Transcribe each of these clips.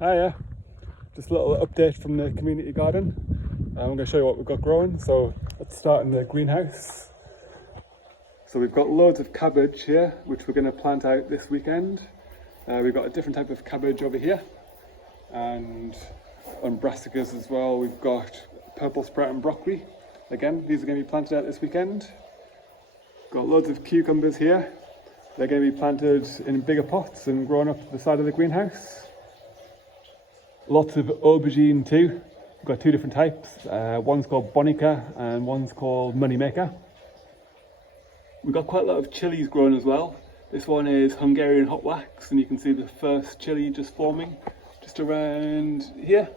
Hiya, just a little update from the community garden. I'm going to show you what we've got growing. So let's start in the greenhouse. So we've got loads of cabbage here, which we're going to plant out this weekend. We've got a different type of cabbage over here, and on brassicas as well. We've got purple sprout and broccoli. Again, these are going to be planted out this weekend. Got loads of cucumbers here. They're going to be planted in bigger pots and grown up the side of the greenhouse. Lots of aubergine too. We've got two different types. One's called Bonica and one's called Moneymaker. We've got quite a lot of chilies growing as well. This one is Hungarian hot wax, and you can see the first chili just forming just around here.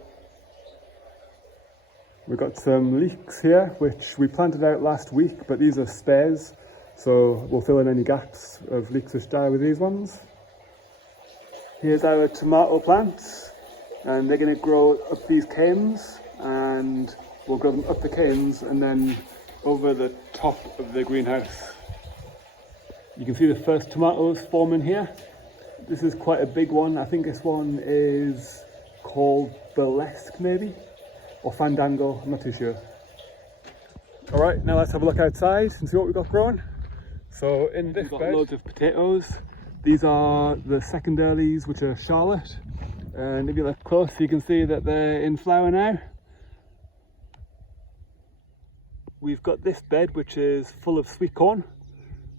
We've got some leeks here, which we planted out last week, but these are spares, so we'll fill in any gaps of leeks which die with these ones. Here's our tomato plants, and they're going to grow up these canes, and we'll grow them up the canes and then over the top of the greenhouse. You can see the first tomatoes forming here. This is quite a big one. I think this one is called Burlesque maybe, or Fandango, I'm not too sure. All right, now let's have a look outside and see what we've got growing. So in this bed, we've got loads of potatoes. These are the second earlies, which are Charlotte. And if you look close, you can see that they're in flower now. We've got this bed, which is full of sweet corn.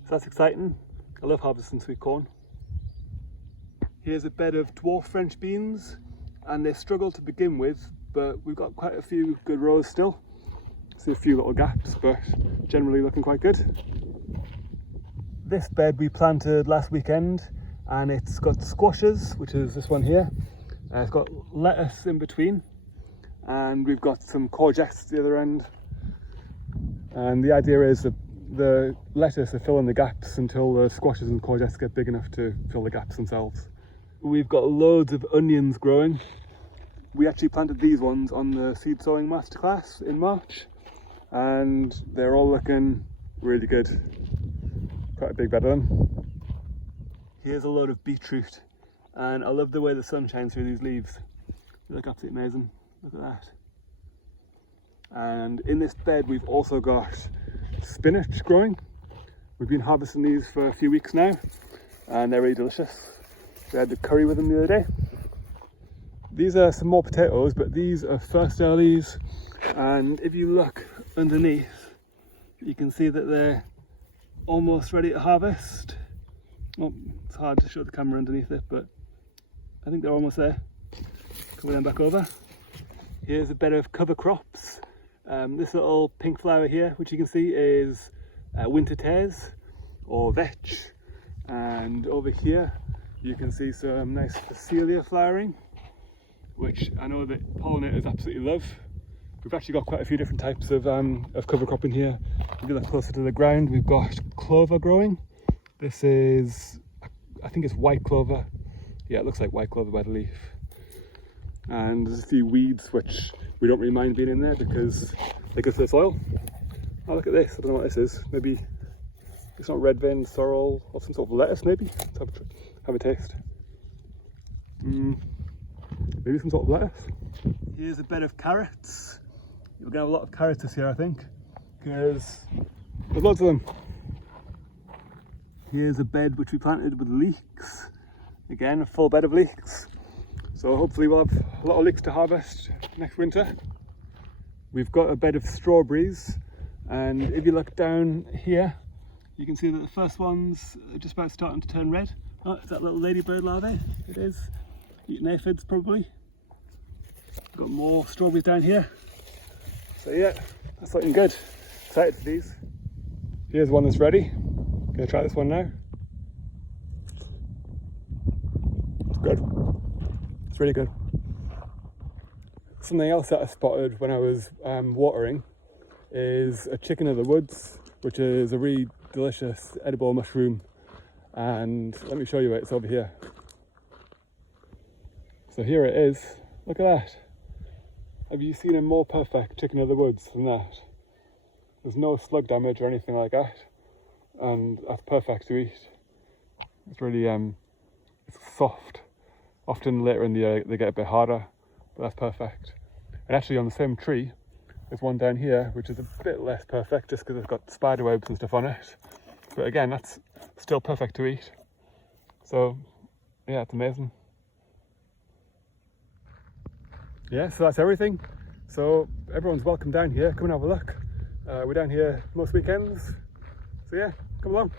So that's exciting. I love harvesting sweet corn. Here's a bed of dwarf French beans, and they struggle to begin with, but we've got quite a few good rows still. See a few little gaps, but generally looking quite good. This bed we planted last weekend, and it's got squashes, which is this one here. It's got lettuce in between, and we've got some courgettes at the other end. And the idea is that the lettuce will fill in the gaps until the squashes and courgettes get big enough to fill the gaps themselves. We've got loads of onions growing. We actually planted these ones on the seed sowing masterclass in March, and they're all looking really good. Quite a big bed of them. Here's a load of beetroot, and I love the way the sun shines through these leaves. They look absolutely amazing. Look at that. And in this bed we've also got spinach growing. We've been harvesting these for a few weeks now, and they're really delicious. We had the curry with them the other day. These are some more potatoes, but these are first earlies, and if you look underneath, you can see that they're almost ready to harvest. Oh, it's hard to show the camera underneath it, but I think they're almost there. Cover them back over. Here's a bed of cover crops. This little pink flower here, which you can see, is winter tares or vetch, and over here you can see some nice phacelia flowering, which I know that pollinators absolutely love. We've actually got quite a few different types of cover crop in here. If you look closer to the ground, we've got clover growing. This is, I think it's white clover. Yeah, it looks like white clover by the leaf. And there's a few weeds which we don't really mind being in there because they're good for the soil. Oh, look at this. I don't know what this is. Maybe it's not red vein sorrel or some sort of lettuce maybe. Let's have a taste. Maybe some sort of lettuce. Here's a bed of carrots. You're gonna have a lot of carrots this year, I think, because there's loads of them. Here's a bed which we planted with leeks. Again, a full bed of leeks. So hopefully we'll have a lot of leeks to harvest next winter. We've got a bed of strawberries, and if you look down here, you can see that the first ones are just about starting to turn red. Oh, is that little ladybird larvae? It is. Eating aphids probably. Got more strawberries down here. So yeah, that's looking good. Excited for these. Here's one that's ready. Gonna try this one now. It's good. It's really good. Something else that I spotted when I was watering is a chicken of the woods, which is a really delicious edible mushroom. And let me show you it. It's over here. So here it is. Look at that. Have you seen a more perfect chicken of the woods than that? There's no slug damage or anything like that, and that's perfect to eat. It's really it's soft Often later in the year they get a bit harder, but that's perfect. And actually on the same tree, there's one down here which is a bit less perfect just because it's got spider webs and stuff on it. But again, that's still perfect to eat. So yeah, it's amazing. Yeah, so that's everything. So everyone's welcome down here. Come and have a look. We're down here most weekends. So yeah, come along.